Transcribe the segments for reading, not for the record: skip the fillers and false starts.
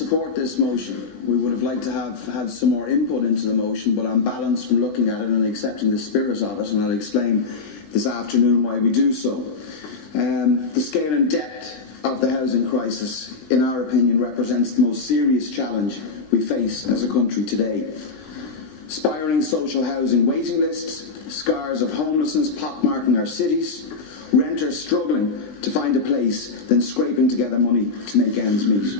support this motion. We would have liked to have had some more input into the motion, but on balance, from looking at it and accepting the spirit of it, and I'll explain this afternoon why we do so. The scale and depth of the housing crisis, in our opinion, represents the most serious challenge we face as a country today. Spiralling social housing waiting lists, scars of homelessness pockmarking our cities, renters struggling to find a place, then scraping together money to make ends meet.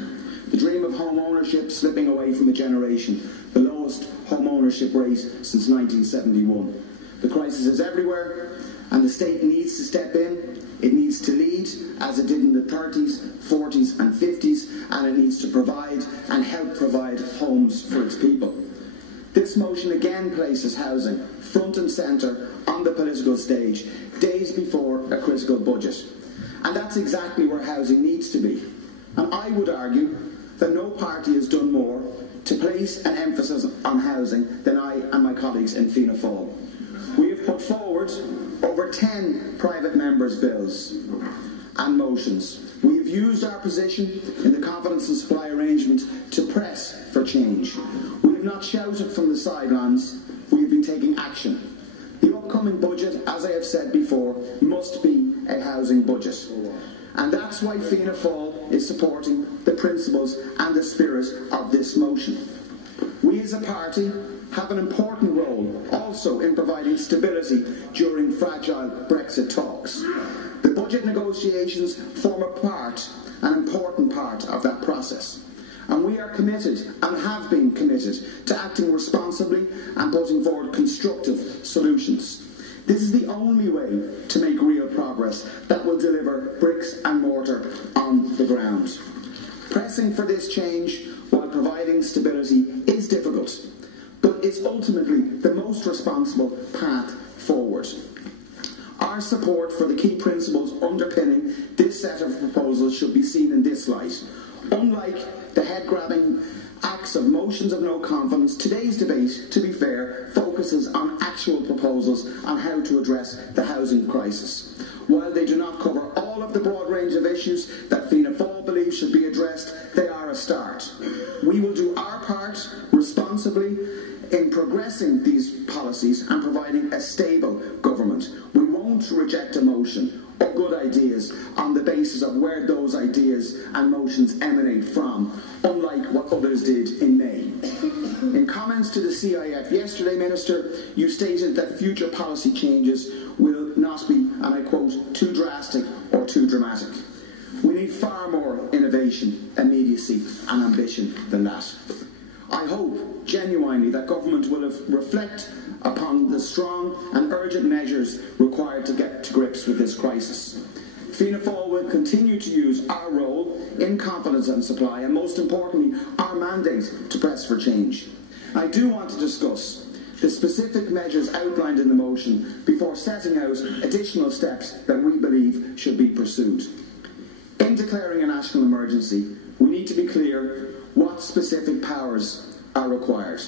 The dream of home ownership slipping away from a generation, the lowest home ownership rate since 1971. The crisis is everywhere, and the state needs to step in. It needs to lead, as it did in the 30s, 40s and 50s, and it needs to provide and help provide homes for its people. This motion again places housing front and centre on the political stage, days before a critical budget. And that's exactly where housing needs to be. And I would argue that no party has done more to place an emphasis on housing than I and my colleagues in Fianna Fáil. We have put forward over 10 private members' bills and motions. We have used our position in the confidence and supply arrangement to press for change. We have not shouted from the sidelines, we have been taking action. The upcoming budget, as I have said before, must be a housing budget. And that's why Fianna Fáil is supporting the principles and the spirit of this motion. We as a party have an important role also in providing stability during fragile Brexit talks. The budget negotiations form an important part of that process. And we are committed, and have been committed, to acting responsibly and putting forward constructive solutions. This is the only way to make real progress that will deliver bricks and mortar on the ground. Pressing for this change while providing stability is difficult, but it's ultimately the most responsible path forward. Our support for the key principles underpinning this set of proposals should be seen in this light. Unlike the head-grabbing acts of motions of no confidence, today's debate, to be fair, focuses on actual proposals on how to address the housing crisis. While they do not cover all of the broad range of issues that Fianna Fáil believes should be addressed, they are a start. We will do our part responsibly in progressing these policies and providing a stable government. We won't reject a motion or good ideas on the basis of where those ideas and motions emanate from, unlike what others did in May. In comments to the CIF yesterday, Minister, you stated that future policy changes will not be, and I quote, too drastic or too dramatic. We need far more innovation, immediacy and ambition than that. I hope genuinely that government will reflect upon the strong and urgent measures required to get to grips with this crisis. Fianna Fáil will continue to use our role in confidence and supply, and most importantly, our mandate to press for change. I do want to discuss the specific measures outlined in the motion before setting out additional steps that we believe should be pursued. In declaring a national emergency, we need to be clear what specific powers are required.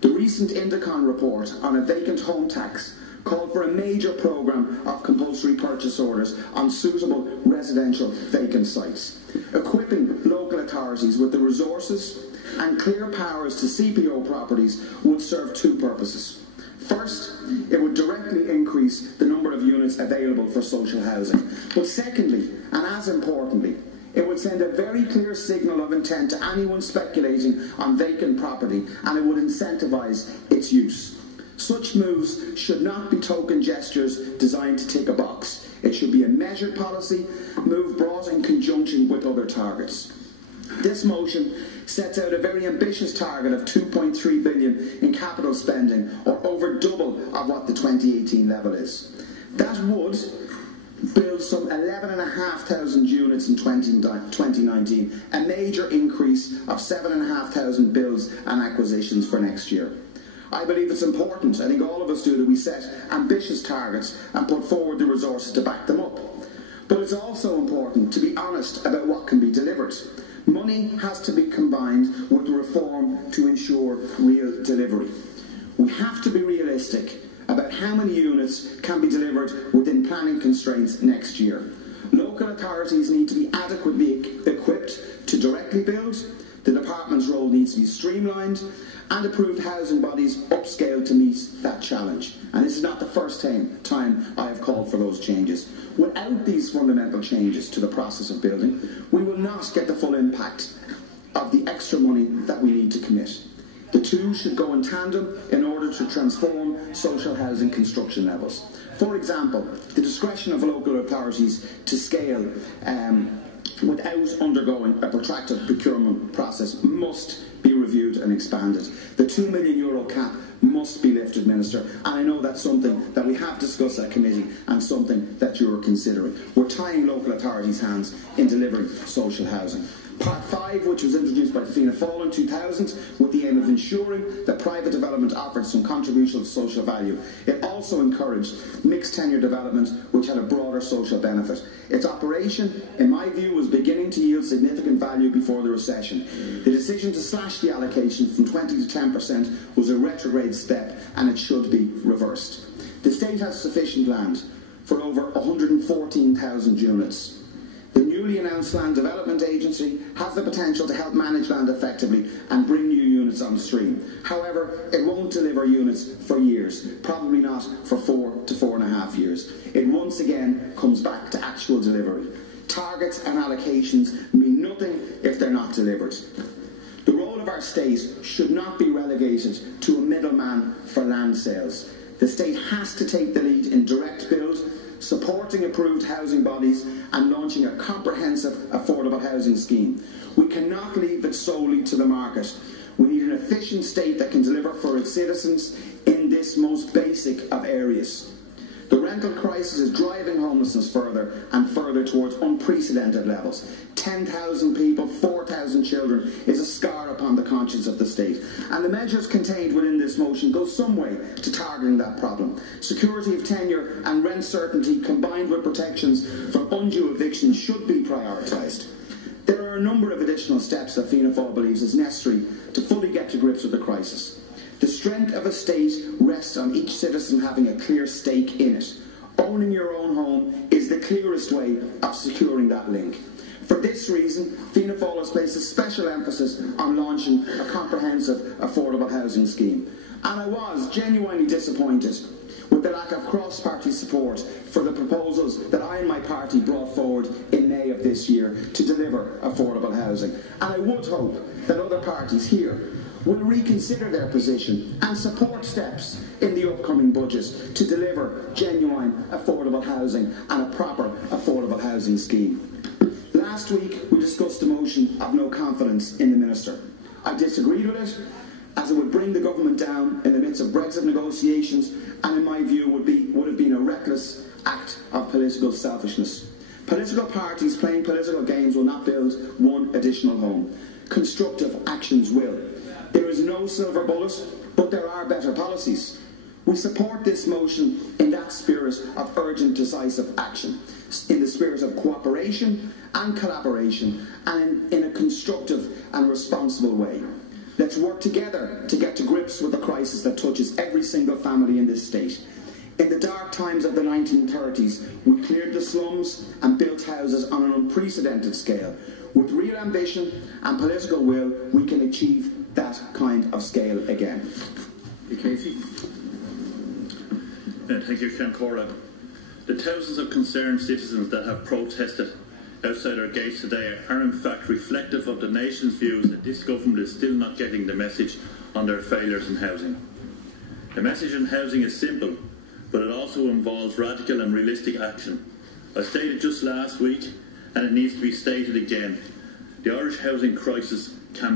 The recent Indicon report on a vacant home tax called for a major programme of compulsory purchase orders on suitable residential vacant sites, equipping local authorities with the resources and clear powers to CPO properties would serve two purposes. First, it would directly increase the number of units available for social housing. But secondly, and as importantly, it would send a very clear signal of intent to anyone speculating on vacant property, and it would incentivise its use. Such moves should not be token gestures designed to tick a box. It should be a measured policy move brought in conjunction with other targets. This motion sets out a very ambitious target of 2.3 billion in capital spending, or over double of what the 2018 level is. That would build some 11,500 units in 2019, a major increase of 7,500 builds and acquisitions for next year. I believe it's important, I think all of us do, that we set ambitious targets and put forward the resources to back them up. But it's also important to be honest about what can be delivered. Money has to be combined with reform to ensure real delivery. We have to be realistic about how many units can be delivered within planning constraints next year. Local authorities need to be adequately equipped to directly build, The department's role needs to be streamlined and approved housing bodies upscaled to meet that challenge. And this is not the first time I have called for those changes. Without these fundamental changes to the process of building, we will not get the full impact of the extra money that we need to commit. The two should go in tandem in order to transform social housing construction levels. For example, the discretion of local authorities to scale without undergoing a protracted procurement process must be reviewed and expanded. The €2 million cap must be lifted, Minister, and I know that's something that we have discussed at committee and something that you're considering. We're tying local authorities' hands in delivering social housing. Part 5, which was introduced by Fianna Fáil in 2000 with the aim of ensuring that private development offered some contribution to social value. It also encouraged mixed tenure development, which had a broader social benefit. Its operation, in my view, was beginning to yield significant value before the recession. The decision to slash the allocation from 20 to 10% was a retrograde step, and it should be reversed. The state has sufficient land for over 114,000 units. The newly announced Land Development Agency has the potential to help manage land effectively and bring new units on stream. However, it won't deliver units for years, probably not for 4 to 4.5 years. It once again comes back to actual delivery. Targets and allocations mean nothing if they're not delivered. The role of our state should not be relegated to a middleman for land sales. The state has to take the lead in direct build, supporting approved housing bodies and launching a comprehensive affordable housing scheme. We cannot leave it solely to the market. We need an efficient state that can deliver for its citizens in this most basic of areas. The rental crisis is driving homelessness further and further towards unprecedented levels. 10,000 people, 4,000 children is a scar upon the conscience of the state. And the measures contained within this motion go some way to targeting that problem. Security of tenure and rent certainty combined with protections from undue eviction should be prioritised. There are a number of additional steps that Fianna Fáil believes is necessary to fully get to grips with the crisis. The strength of a state rests on each citizen having a clear stake in it. Owning your own home is the clearest way of securing that link. For this reason, Fianna Fáil has placed a special emphasis on launching a comprehensive affordable housing scheme. And I was genuinely disappointed with the lack of cross-party support for the proposals that I and my party brought forward in May of this year to deliver affordable housing. And I would hope that other parties here will reconsider their position and support steps in the upcoming budget to deliver genuine affordable housing and a proper affordable housing scheme. Last week we discussed a motion of no confidence in the Minister. I disagreed with it, as it would bring the government down in the midst of Brexit negotiations and in my view would have been a reckless act of political selfishness. Political parties playing political games will not build one additional home. Constructive actions will. There is no silver bullet, but there are better policies. We support this motion in that spirit of urgent, decisive action, in the spirit of cooperation and collaboration, and in a constructive and responsible way. Let's work together to get to grips with the crisis that touches every single family in this state. In the dark times of the 1930s, we cleared the slums and built houses on an unprecedented scale. With real ambition and political will, we can achieve that kind of scale again. Casey. Thank you, Sean Cora. The thousands of concerned citizens that have protested outside our gates today are in fact reflective of the nation's views that this government is still not getting the message on their failures in housing. The message on housing is simple, but it also involves radical and realistic action. I stated just last week, and it needs to be stated again, the Irish housing crisis